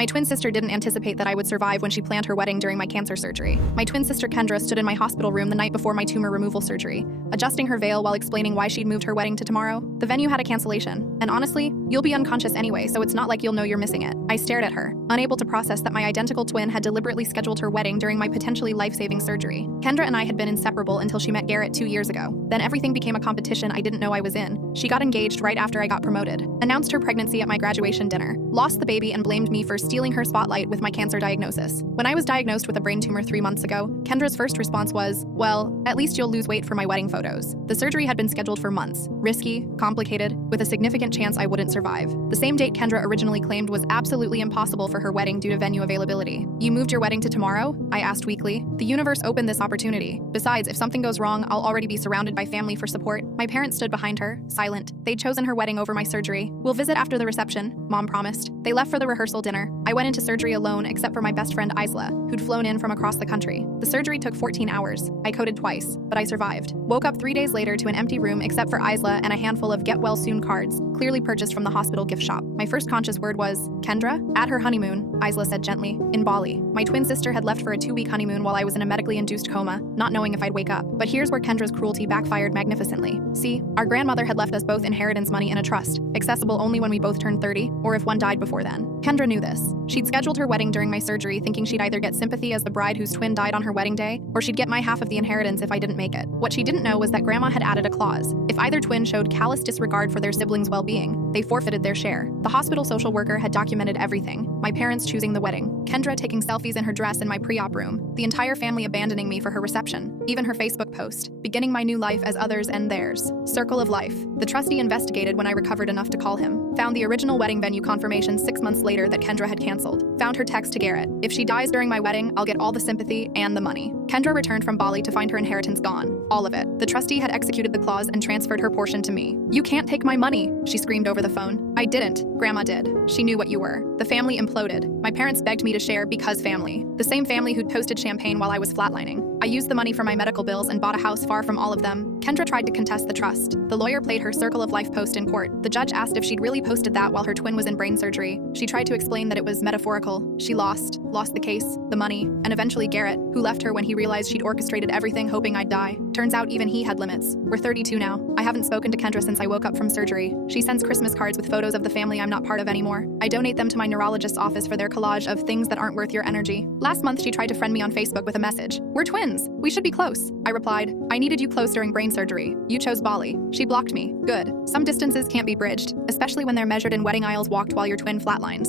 My twin sister didn't anticipate that I would survive when she planned her wedding during my cancer surgery. My twin sister Kendra stood in my hospital room the night before my tumor removal surgery, adjusting her veil while explaining why she'd moved her wedding to tomorrow. The venue had a cancellation, and honestly, you'll be unconscious anyway, so it's not like you'll know you're missing it. I stared at her, unable to process that my identical twin had deliberately scheduled her wedding during my potentially life-saving surgery. Kendra and I had been inseparable until she met Garrett 2 years ago. Then everything became a competition I didn't know I was in. She got engaged right after I got promoted, announced her pregnancy at my graduation dinner, lost the baby and blamed me for stealing her spotlight with my cancer diagnosis. When I was diagnosed with a brain tumor 3 months ago, Kendra's first response was, well, at least you'll lose weight for my wedding photos. The surgery had been scheduled for months, risky, complicated, with a significant chance I wouldn't survive. The same date Kendra originally claimed was absolutely impossible for her wedding due to venue availability. You moved your wedding to tomorrow? I asked weakly. The universe opened this opportunity. Besides, if something goes wrong, I'll already be surrounded by family for support. My parents stood behind her, silent. They'd chosen her wedding over my surgery. We'll visit after the reception, Mom promised. They left for the rehearsal dinner. I went into surgery alone except for my best friend Isla, who'd flown in from across the country. The surgery took 14 hours. I coded twice, but I survived. Woke up 3 days later to an empty room except for Isla and a handful of get well soon cards, clearly purchased from the hospital gift shop. My first conscious word was, Kendra? At her honeymoon, Isla said gently, in Bali. My twin sister had left for a 2-week honeymoon while I was in a medically induced coma, not knowing if I'd wake up. But here's where Kendra's cruelty backfired magnificently. See, our grandmother had left us both inheritance money in a trust, accessible only when we both turned 30, or if one died before then. Kendra knew this. She'd scheduled her wedding during my surgery thinking she'd either get sympathy as the bride whose twin died on her wedding day, or she'd get my half of the inheritance if I didn't make it. What she didn't know was that Grandma had added a clause. If either twin showed callous disregard for their siblings' well-being, they forfeited their share. The hospital social worker had documented everything. My parents choosing the wedding, Kendra taking selfies in her dress in my pre-op room, the entire family abandoning me for her reception, even her Facebook post, beginning my new life as others and theirs. Circle of life. The trustee investigated when I recovered enough to call him, found the original wedding venue confirmation 6 months later that Kendra had canceled, found her text to Garrett. If she dies during my wedding, I'll get all the sympathy and the money. Kendra returned from Bali to find her inheritance gone. All of it. The trustee had executed the clause and transferred her portion to me. You can't take my money, she screamed over the phone. I didn't. Grandma did. She knew what you were. The family imploded. My parents begged me to share because family. The same family who'd toasted champagne while I was flatlining. I used the money for my medical bills and bought a house far from all of them. Kendra tried to contest the trust. The lawyer played her circle of life post in court. The judge asked if she'd really posted that while her twin was in brain surgery. She tried to explain that it was metaphorical. She lost the case, the money, and eventually Garrett, who left her when he realized she'd orchestrated everything hoping I'd die. Turns out even he had limits. We're 32 now. I haven't spoken to Kendra since I woke up from surgery. She sends Christmas cards with photos of the family I'm not part of anymore. I donate them to my neurologist's office for their collage of things that aren't worth your energy. Last month she tried to friend me on Facebook with a message. We're twins. We should be close. I replied, I needed you close during brain surgery. You chose Bali. She blocked me. Good. Some distances can't be bridged, especially when they're measured in wedding aisles walked while your twin flatlines.